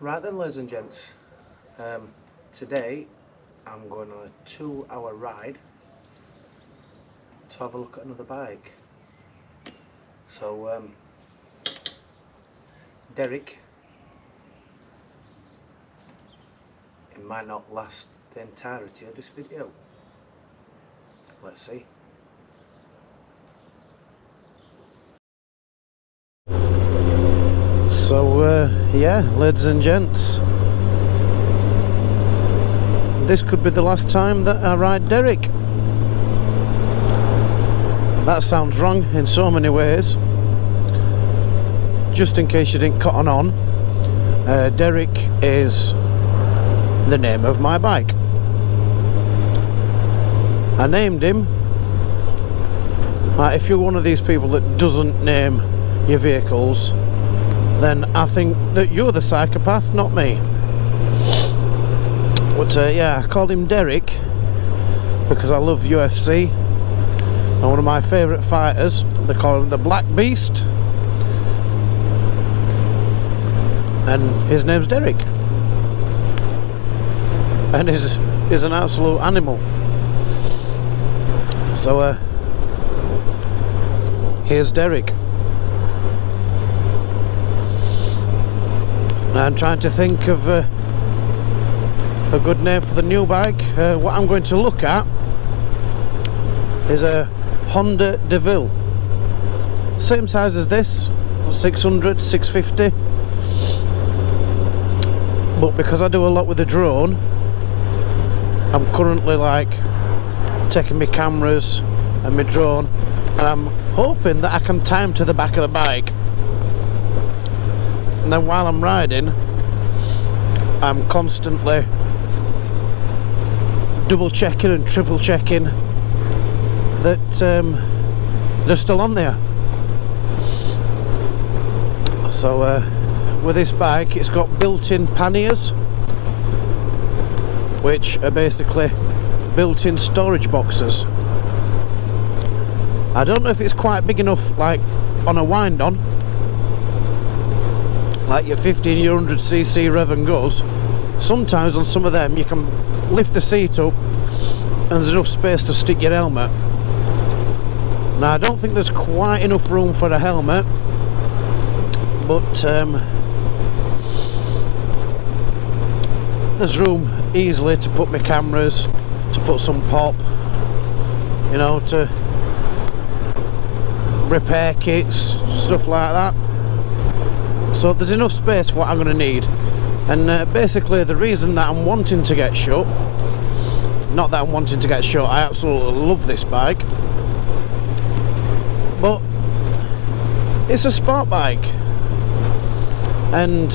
Right then, ladies and gents, today I'm going on a 2-hour ride to have a look at another bike. So Derek, it might not last the entirety of this video. Let's see. So yeah, ladies and gents, this could be the last time that I ride Derek. That sounds wrong in so many ways. Just in case you didn't cotton on, Derek is the name of my bike. I named him. If you're one of these people that doesn't name your vehicles, then I think that you're the psychopath, not me. But yeah, I called him Derek because I love UFC, and one of my favourite fighters, they call him the Black Beast, and his name's Derek, and he's an absolute animal. So here's Derek. I'm trying to think of a good name for the new bike. What I'm going to look at is a Honda DeVille, same size as this, 600, 650, but because I do a lot with the drone, I'm currently like taking my cameras and my drone, and I'm hoping that I can time to the back of the bike. And then while I'm riding, I'm constantly double checking and triple checking that they're still on there. So with this bike, it's got built-in panniers, which are basically built-in storage boxes. I don't know if it's quite big enough, like on a wind-on, like your 1500cc rev and goes. Sometimes on some of them you can lift the seat up and there's enough space to stick your helmet. Now I don't think there's quite enough room for a helmet, but there's room easily to put my cameras, to put some pop, you know, to repair kits, stuff like that. So there's enough space for what I'm going to need. And basically the reason that I'm wanting to get shot, not that I'm wanting to get shot, I absolutely love this bike, but it's a sport bike, and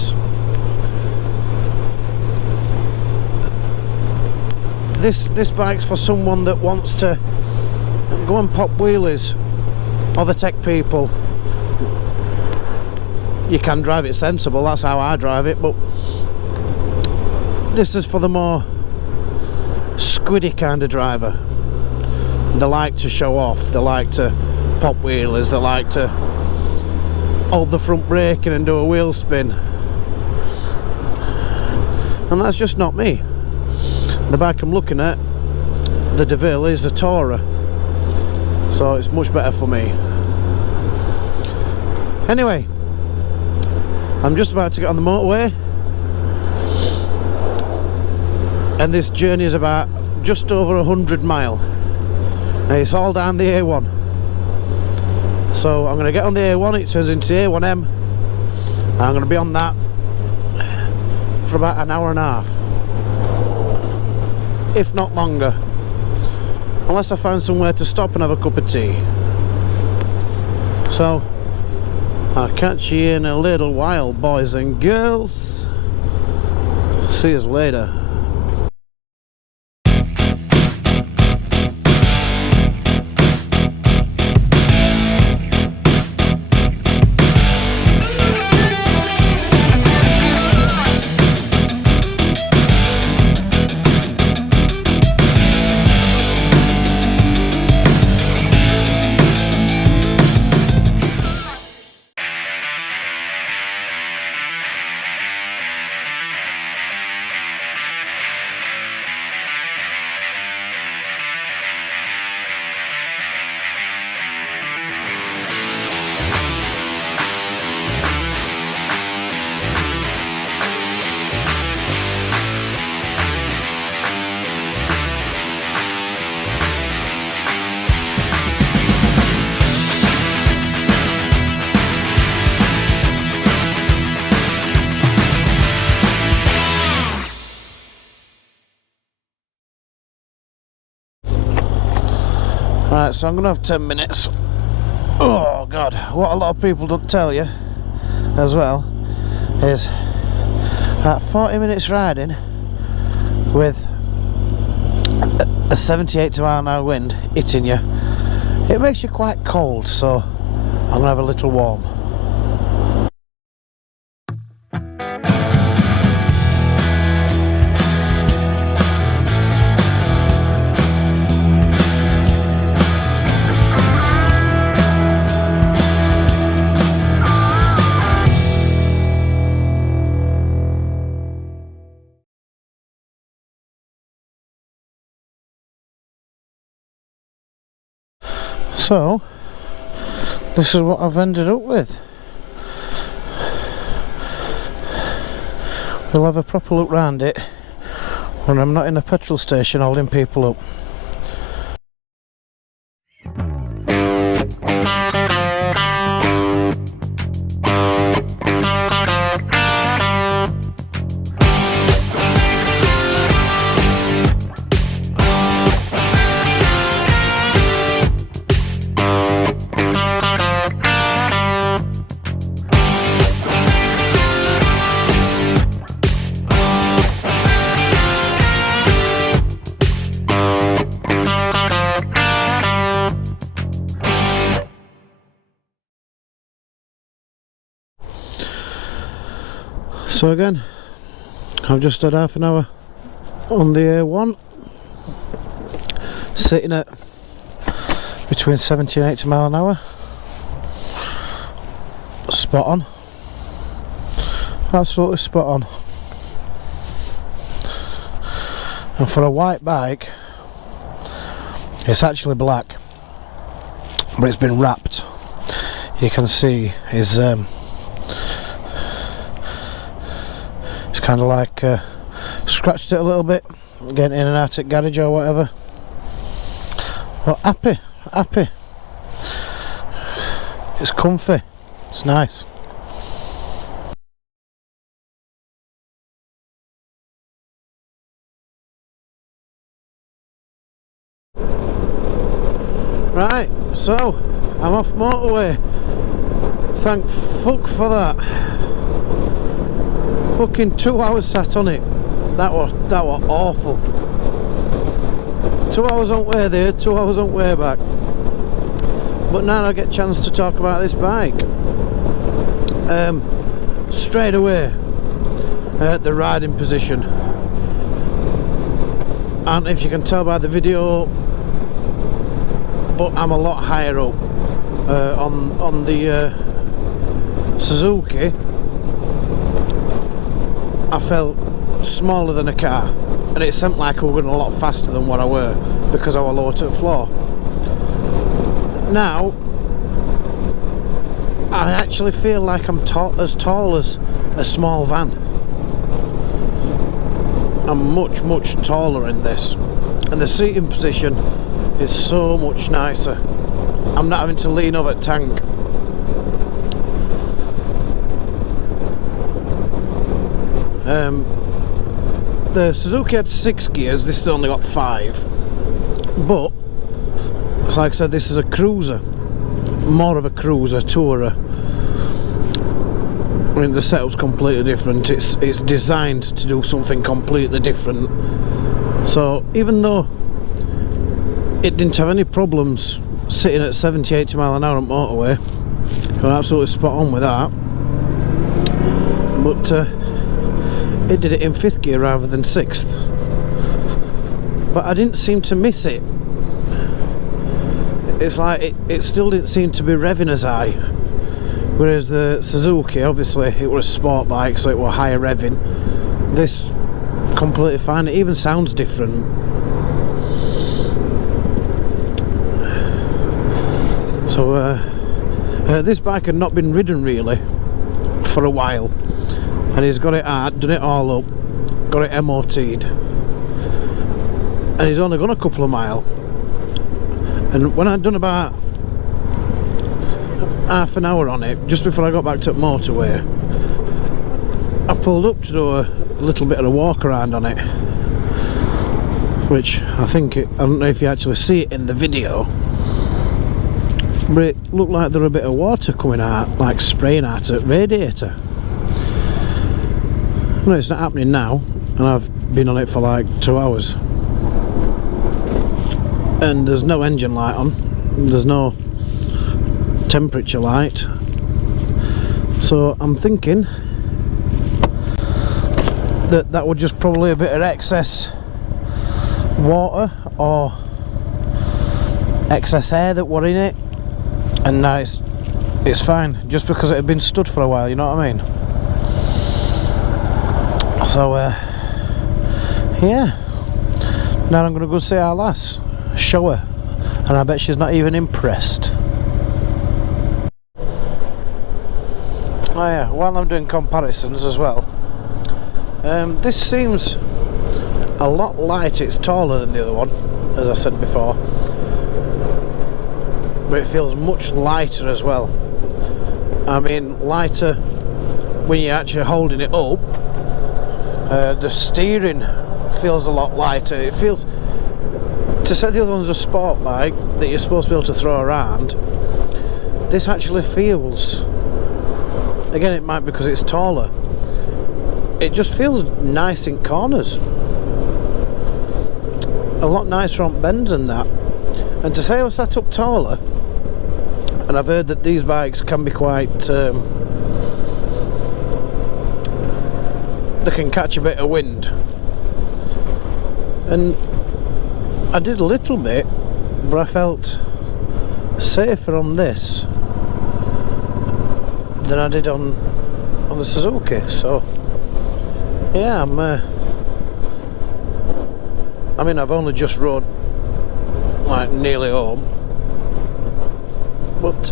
this bike's for someone that wants to go and pop wheelies, overtake people. You can drive it sensible, that's how I drive it, but this is for the more squiddy kind of driver. They like to show off, they like to pop wheelies, they like to hold the front braking and do a wheel spin, and that's just not me. The bike I'm looking at, the DeVille, is a Tourer, so it's much better for me. Anyway, I'm just about to get on the motorway, and this journey is about just over 100 miles. Now it's all down the A1, so I'm going to get on the A1, it turns into the A1M, and I'm going to be on that for about an hour and a half, if not longer, unless I find somewhere to stop and have a cup of tea. So I'll catch you in a little while, boys and girls. See you later. Right, so I'm gonna have 10 minutes. Oh god, what a lot of people don't tell you as well is at 40 minutes riding with a 78 mile an hour wind hitting you, it makes you quite cold, so I'm gonna have a little warm. So this is what I've ended up with. We'll have a proper look round it when I'm not in a petrol station holding people up. So again, I've just had half an hour on the A1, sitting at between 70 and 80 mile an hour. Spot on, absolutely spot on. And for a white bike, it's actually black, but it's been wrapped. You can see is it's kind of like scratched it a little bit, getting in and out at garage or whatever. But happy. It's comfy, it's nice. Right, so I'm off motorway. Thank fuck for that. Fucking 2 hours sat on it. That was awful. 2 hours on way there, 2 hours on way back. But now I get a chance to talk about this bike. Straight away, the riding position. And if you can tell by the video, but I'm a lot higher up on the Suzuki. I felt smaller than a car, and it seemed like I was going a lot faster than what I were because I was lower to the floor. Now I actually feel like I'm as tall as a small van. I'm much taller in this, and the seating position is so much nicer. I'm not having to lean over the tank. The Suzuki had 6 gears, this has only got 5. But it's like I said, this is a cruiser, more of a cruiser, tourer. I mean, the setup's completely different. It's designed to do something completely different. So even though it didn't have any problems sitting at 70-80 mile an hour on motorway, I'm absolutely spot on with that. But it did it in 5th gear rather than 6th. But I didn't seem to miss it. It's like it still didn't seem to be revving as high. Whereas the Suzuki, obviously it was a sport bike, so it was higher revving. This completely fine. It even sounds different. So this bike had not been ridden really for a while, and he's got it out, done it all up, got it MOT'd, and he's only gone a couple of mile. And when I'd done about half an hour on it, just before I got back to the motorway, I pulled up to do a little bit of a walk around on it, which I don't know if you actually see it in the video, but it looked like there were a bit of water coming out, like spraying out at radiator. No, it's not happening now, and I've been on it for like 2 hours, and there's no engine light on, there's no temperature light, so I'm thinking that that was just probably a bit of excess water or excess air that were in it, and now it's fine, just because it had been stood for a while, you know what I mean? So yeah, now I'm gonna go see our lass, show her, and I bet she's not even impressed. Oh yeah, while I'm doing comparisons as well, this seems a lot lighter. It's taller than the other one, as I said before, but it feels much lighter as well. I mean, lighter when you're actually holding it up. The steering feels a lot lighter. It feels, to say the other one's a sport bike that you're supposed to be able to throw around, this actually feels, again it might be because it's taller, it just feels nice in corners, a lot nicer on bends and that. And to say I was sat up taller, and I've heard that these bikes can be quite they can catch a bit of wind, and I did a little bit, but I felt safer on this than I did on the Suzuki. So yeah, I mean, I've only just rode like nearly home, but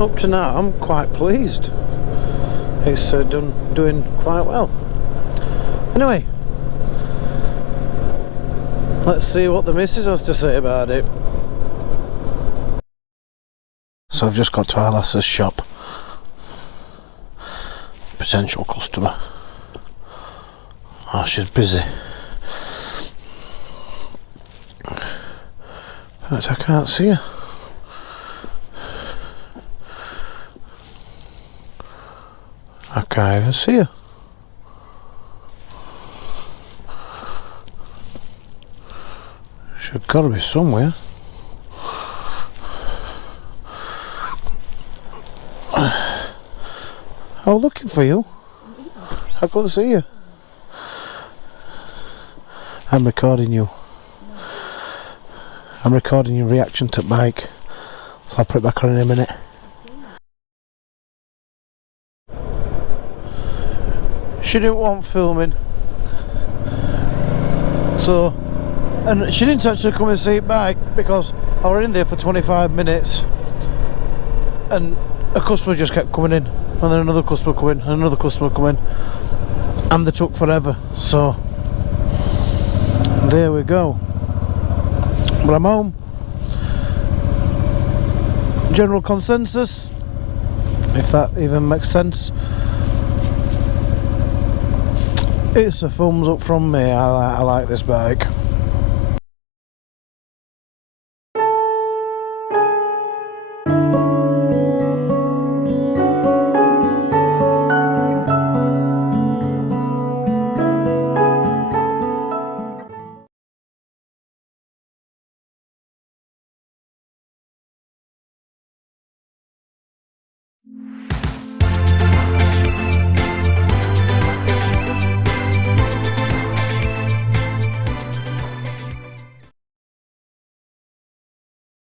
up to now I'm quite pleased. It's doing quite well. Anyway, let's see what the missus has to say about it. So I've just got to our lass's shop. Potential customer. Oh, she's busy. In fact, I can't see her. I can't even see her. She's got to be somewhere. I was looking for you. I couldn't see you. I'm recording you. I'm recording your reaction to the bike, so I'll put it back on in a minute. She didn't want filming, so, and she didn't actually come and see it back because I was in there for 25 minutes and a customer just kept coming in, and then another customer coming, and another customer coming, and they took forever. So there we go. But I'm home. General consensus, if that even makes sense, it's a thumbs up from me. I like this bike.